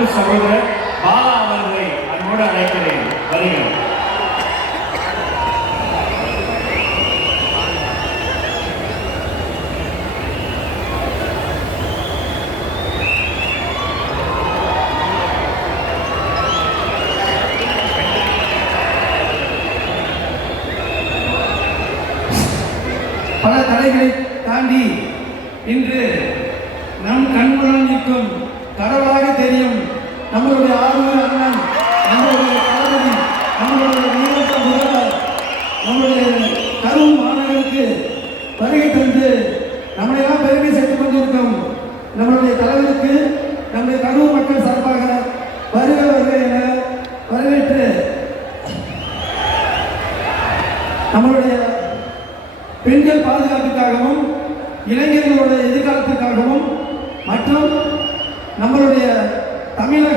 அன்பு சகோதரர் பாலா அவர்களை அன்போடு அழைக்கிறேன். வருகிறேன். பல தடைகளை தாண்டி இன்று நம் கண்முன்னால் நிற்கும் கடவுளாக தெரியும் நம்மளுடைய ஆர்வலர் அண்ணன், நம்மளுடைய தளபதி, நம்மளுடைய நீரத்த முதல்வர், நம்முடைய கரூர் மாநகருக்கு வருகை தந்து நம்மளையெல்லாம் பெருமை சேர்த்துக் கொண்டிருக்கும் நம்மளுடைய தலைவருக்கு நம்முடைய கரூர் மக்கள் சார்பாக வருக வருக என வரவேற்று நம்மளுடைய பெண்கள் பாதுகாப்புக்காகவும் இளைஞர்களுடைய எதிர்காலத்திற்காகவும் மற்றும் நம்மளுடைய தமிழக